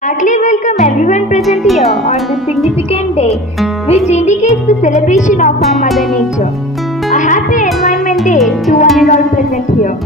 Heartily welcome everyone present here on this significant day, which indicates the celebration of our Mother Nature. A happy Environment Day to one and all present here.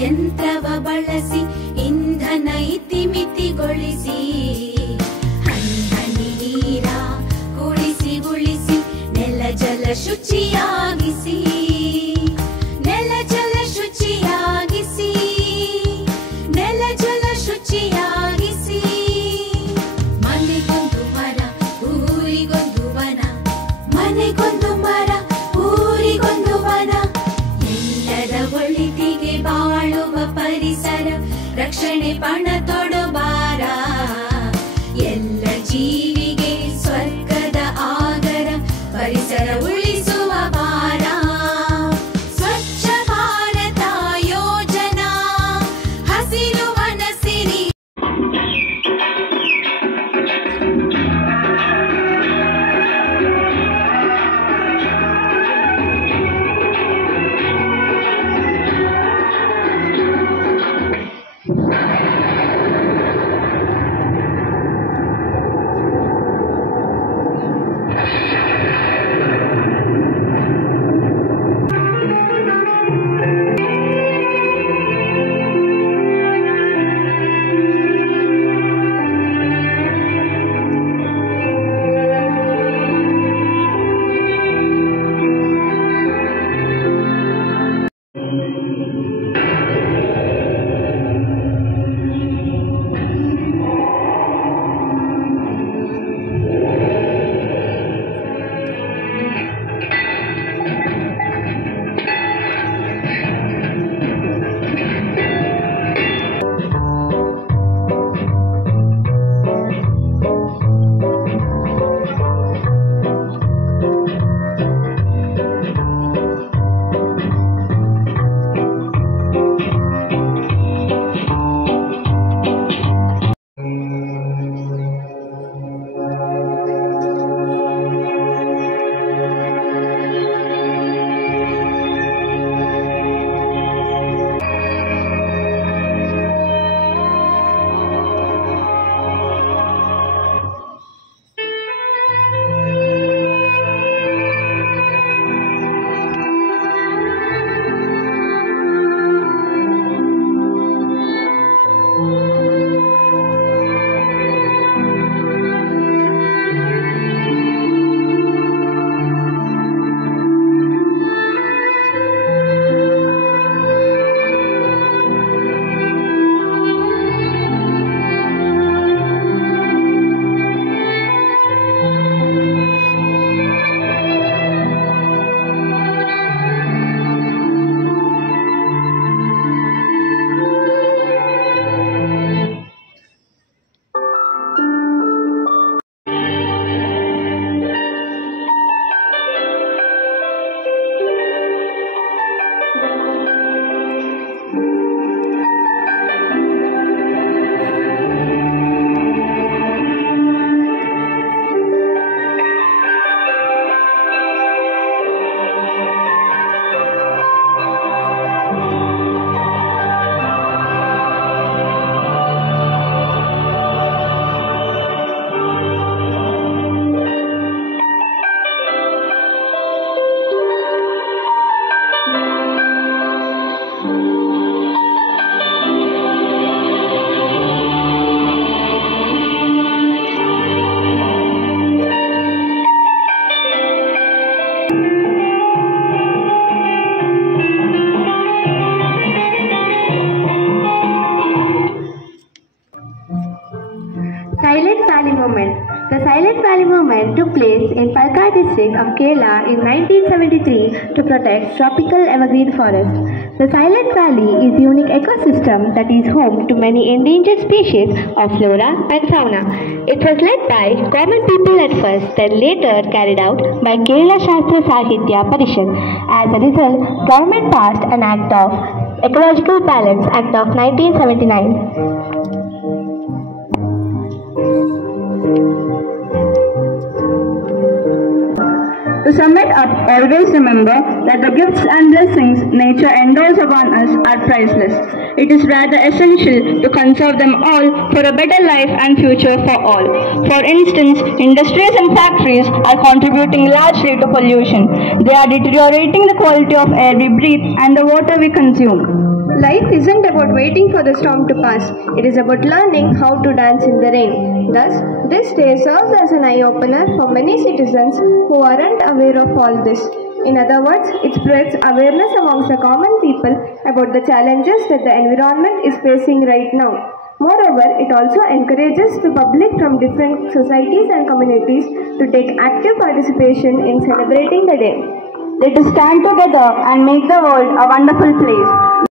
ಯಂತ್ರವ ಬಳಸಿ ಇಂಧನ ಇತಿಮಿತಿಗೊಳಿಸಿ ಹನಿ ನೀರ ಕುಡಿಸಿ ಉಳಿಸಿ ನೆಲ ಜಲ ಶುಚಿಯಾಗಿಸಿ ನೆಲ ಜಲ ಶುಚಿಯಾಗಿಸಿ ನೆಲ ಜಲ ಶುಚಿಯಾಗಿಸಿ ಮನೆಗೊಂದು ಮರ ಊರಿಗೊಂದು ವನ ಮನೆಗೊಂದು ಮರ ಊರಿಗೊಂದು ವನ ಎಲ್ಲರ ಒಳಿತಿಗೆ ಬಾಳುವ ಪರಿಸರ ರಕ್ಷಣೆ ಪಣ ತೊಡಬಾರ ಎಲ್ಲ ಜೀವಿಗೆ ಸ್ವರ್ಗದ ಆಗರ ಪರಿಸರ ಉಳಿಸುವ ಭಾರ ಸ್ವಚ್ಛ ಭಾರತ ಯೋಜನಾ ಹಸಿರು Vanasiri Silent Valley Movement. The Silent Valley Movement took place in Palkar district of Kerala in 1973 to protect tropical evergreen forest. The Silent Valley is a unique ecosystem that is home to many endangered species of flora and fauna. It was led by common people at first, then later carried out by Kerala Shastra Sahitya Parishad. As a result, government passed an Act of Ecological Balance Act of 1979. To sum it up, always remember that the gifts and blessings nature endowed upon us are priceless. It is rather essential to conserve them all for a better life and future for all. For instance, industries and factories are contributing largely to pollution. They are deteriorating the quality of air we breathe and the water we consume. Life isn't about waiting for the storm to pass. It is about learning how to dance in the rain. Thus, this day serves as an eye-opener for many citizens who aren't aware of all this. In other words, it spreads awareness amongst the common people about the challenges that the environment is facing right now. Moreover, it also encourages the public from different societies and communities to take active participation in celebrating the day. Let us stand together and make the world a wonderful place.